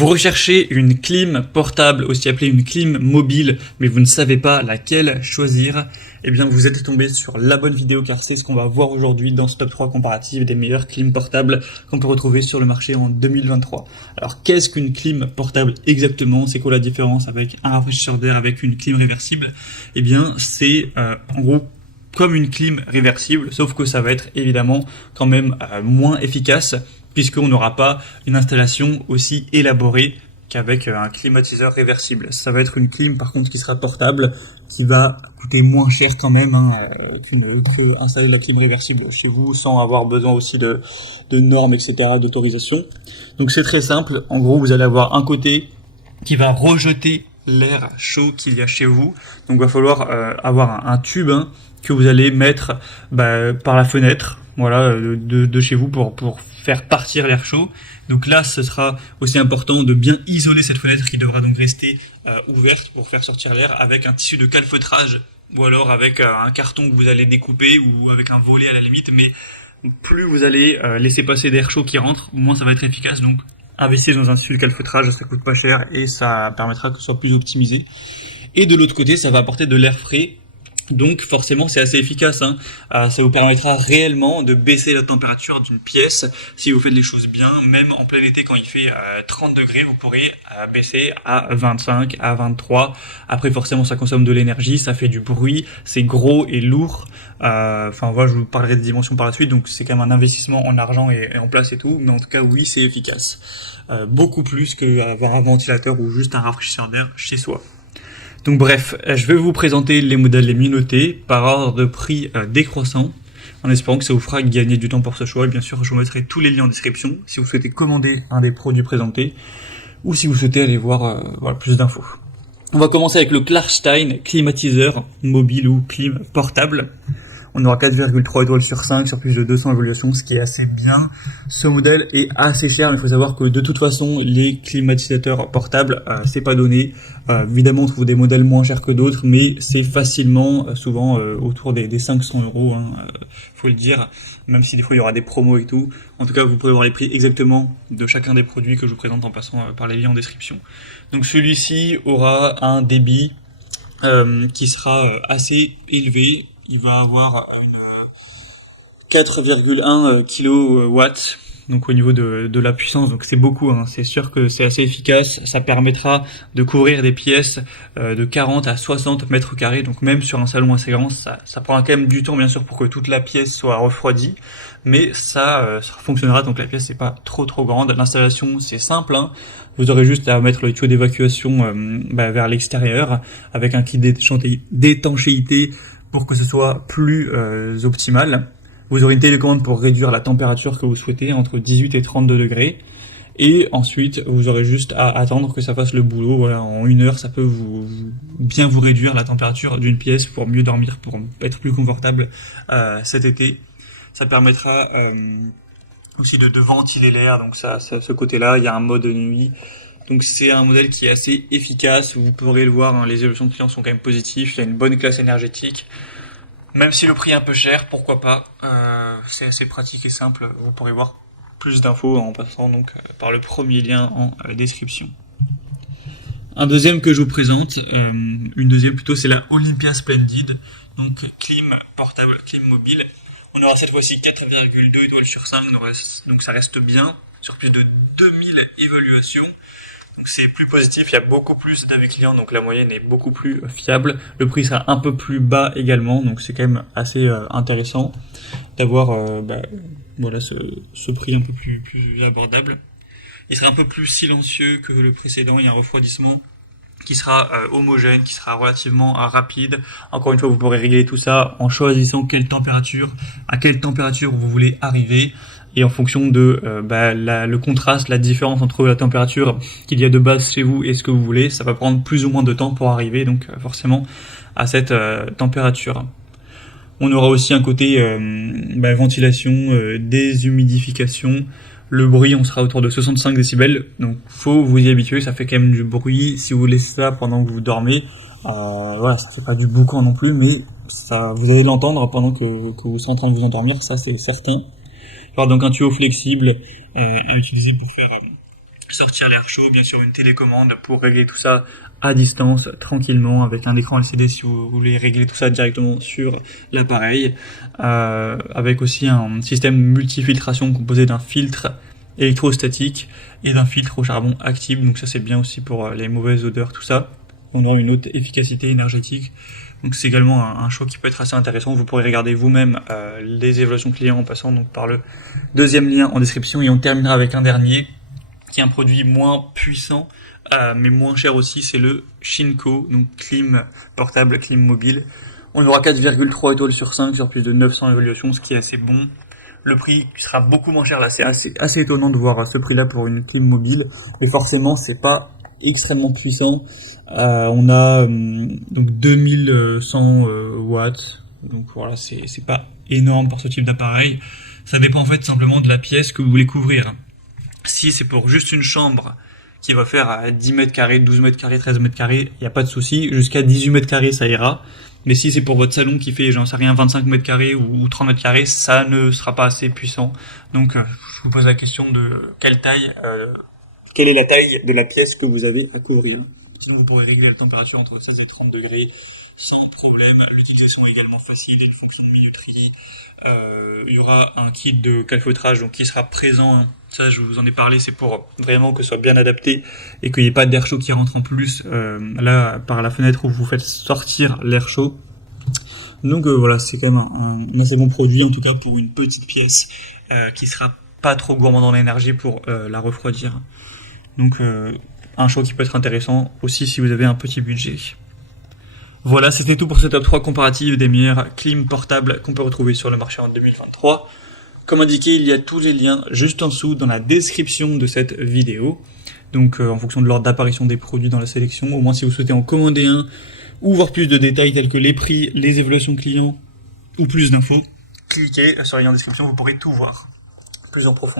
Vous recherchez une clim portable, aussi appelée une clim mobile, mais vous ne savez pas laquelle choisir. Eh bien, vous êtes tombé sur la bonne vidéo car c'est ce qu'on va voir aujourd'hui dans ce top 3 comparatif des meilleures clims portables qu'on peut retrouver sur le marché en 2023. Alors, qu'est-ce qu'une clim portable exactement? C'est quoi la différence avec un rafraîchisseur d'air avec une clim réversible? Eh bien, c'est en gros comme une clim réversible, sauf que ça va être évidemment quand même moins efficace, puisqu'on n'aura pas une installation aussi élaborée qu'avec un climatiseur réversible. Ça va être une clim par contre qui sera portable, qui va coûter moins cher quand même que installer la clim réversible chez vous sans avoir besoin aussi de normes, etc., d'autorisation. Donc c'est très simple, en gros vous allez avoir un côté qui va rejeter l'air chaud qu'il y a chez vous, donc il va falloir avoir un tube que vous allez mettre par la fenêtre, voilà, de chez vous pour faire partir l'air chaud. Donc là, ce sera aussi important de bien isoler cette fenêtre qui devra donc rester ouverte pour faire sortir l'air avec un tissu de calfeutrage ou alors avec un carton que vous allez découper ou avec un volet à la limite. Mais plus vous allez laisser passer d'air chaud qui rentre, au moins ça va être efficace. Donc investir dans un tissu de calfeutrage, ça coûte pas cher et ça permettra que ce soit plus optimisé. Et de l'autre côté, ça va apporter de l'air frais. Donc forcément c'est assez efficace, ça vous permettra réellement de baisser la température d'une pièce si vous faites les choses bien. Même en plein été quand il fait 30 degrés, vous pourrez baisser à 25, à 23. Après forcément ça consomme de l'énergie, ça fait du bruit, c'est gros et lourd. Enfin voilà, je vous parlerai des dimensions par la suite, donc c'est quand même un investissement en argent et en place et tout. Mais en tout cas oui, c'est efficace. Beaucoup plus qu'avoir un ventilateur ou juste un rafraîchisseur d'air chez soi. Donc bref, je vais vous présenter les modèles les mieux notés par ordre de prix décroissant, en espérant que ça vous fera gagner du temps pour ce choix. Et bien sûr, je vous mettrai tous les liens en description si vous souhaitez commander un des produits présentés ou si vous souhaitez aller voir plus d'infos. On va commencer avec le Klarstein climatiseur mobile ou clim portable. On aura 4,3 étoiles sur 5 sur plus de 200 évaluations, ce qui est assez bien. Ce modèle est assez cher, mais il faut savoir que de toute façon, les climatisateurs portables, c'est pas donné. Évidemment, on trouve des modèles moins chers que d'autres, mais c'est facilement, souvent, autour des 500 €, faut le dire, même si des fois il y aura des promos et tout. En tout cas, vous pouvez voir les prix exactement de chacun des produits que je vous présente en passant par les liens en description. Donc celui-ci aura un débit qui sera assez élevé. Il va avoir une 4,1 kW, donc au niveau de la puissance, donc c'est beaucoup, c'est sûr que c'est assez efficace. Ça permettra de couvrir des pièces de 40 à 60 mètres carrés, donc même sur un salon assez grand, ça prendra quand même du temps bien sûr pour que toute la pièce soit refroidie, mais ça fonctionnera, donc la pièce c'est pas trop grande. L'installation c'est simple, vous aurez juste à mettre le tuyau d'évacuation vers l'extérieur avec un kit d'étanchéité pour que ce soit plus optimal. Vous aurez une télécommande pour réduire la température que vous souhaitez entre 18 et 32 degrés. Et ensuite, vous aurez juste à attendre que ça fasse le boulot. Voilà, en 1 heure, ça peut bien vous réduire la température d'une pièce pour mieux dormir, pour être plus confortable cet été. Ça permettra aussi de ventiler l'air. Donc ça, ce côté-là, il y a un mode nuit. Donc c'est un modèle qui est assez efficace, vous pourrez le voir, les évolutions de clients sont quand même positives, il y a une bonne classe énergétique. Même si le prix est un peu cher, pourquoi pas, c'est assez pratique et simple, vous pourrez voir plus d'infos en passant donc par le premier lien en description. Un deuxième que je vous présente, une deuxième plutôt, c'est la Olympia Splendid, donc clim portable, clim mobile. On aura cette fois-ci 4,2 étoiles sur 5, donc ça reste bien, sur plus de 2000 évaluations. Donc c'est plus positif, il y a beaucoup plus d'avis clients, donc la moyenne est beaucoup plus fiable. Le prix sera un peu plus bas également, donc c'est quand même assez intéressant d'avoir ce prix un peu plus abordable. Il sera un peu plus silencieux que le précédent, il y a un refroidissement qui sera homogène, qui sera relativement rapide. Encore une fois, vous pourrez régler tout ça en choisissant à quelle température vous voulez arriver. Et en fonction de le contraste, la différence entre la température qu'il y a de base chez vous et ce que vous voulez, ça va prendre plus ou moins de temps pour arriver donc forcément à cette température. On aura aussi un côté ventilation, déshumidification. Le bruit, on sera autour de 65 décibels, donc faut vous y habituer, ça fait quand même du bruit. Si vous laissez ça pendant que vous dormez, ça fait pas du boucan non plus, mais ça, vous allez l'entendre pendant que vous êtes en train de vous endormir, ça c'est certain. Alors donc un tuyau flexible à utiliser pour faire sortir l'air chaud, bien sûr une télécommande pour régler tout ça à distance, tranquillement, avec un écran LCD si vous voulez régler tout ça directement sur l'appareil, avec aussi un système multifiltration composé d'un filtre électrostatique et d'un filtre au charbon actif, donc ça c'est bien aussi pour les mauvaises odeurs, tout ça. On aura une haute efficacité énergétique. Donc c'est également un choix qui peut être assez intéressant. Vous pourrez regarder vous-même les évaluations clients en passant donc par le deuxième lien en description. Et on terminera avec un dernier qui est un produit moins puissant mais moins cher aussi. C'est le Shinko, donc clim portable, clim mobile. On aura 4,3 étoiles sur 5 sur plus de 900 évaluations, ce qui est assez bon. Le prix sera beaucoup moins cher là. C'est assez étonnant de voir ce prix-là pour une clim mobile, mais forcément c'est pas extrêmement puissant. On a donc 2100 watts, donc voilà, c'est pas énorme pour ce type d'appareil. Ça dépend en fait simplement de la pièce que vous voulez couvrir. Si c'est pour juste une chambre qui va faire 10 mètres carrés, 12 mètres carrés, 13 mètres carrés, il n'y a pas de souci. Jusqu'à 18 mètres carrés, ça ira. Mais si c'est pour votre salon qui fait, j'en sais rien, 25 mètres carrés ou 30 mètres carrés, ça ne sera pas assez puissant. Donc, je vous pose la question de quelle est la taille de la pièce que vous avez à couvrir. Sinon, vous pourrez régler la température entre 16 et 30 degrés sans problème. L'utilisation est également facile, une fonction de minuterie. Il y aura un kit de calfeutrage donc qui sera présent. Ça, je vous en ai parlé, c'est pour vraiment que ce soit bien adapté et qu'il n'y ait pas d'air chaud qui rentre en plus là par la fenêtre où vous faites sortir l'air chaud. Donc voilà, c'est quand même un assez bon produit, en tout cas pour une petite pièce qui sera pas trop gourmand en énergie pour la refroidir. Donc un choix qui peut être intéressant aussi si vous avez un petit budget. Voilà, c'était tout pour ce top 3 comparatif des meilleures clim portables qu'on peut retrouver sur le marché en 2023. Comme indiqué, il y a tous les liens juste en dessous dans la description de cette vidéo. Donc en fonction de l'ordre d'apparition des produits dans la sélection, au moins si vous souhaitez en commander un ou voir plus de détails tels que les prix, les évaluations clients ou plus d'infos, cliquez sur le lien en description, vous pourrez tout voir plus en profondeur.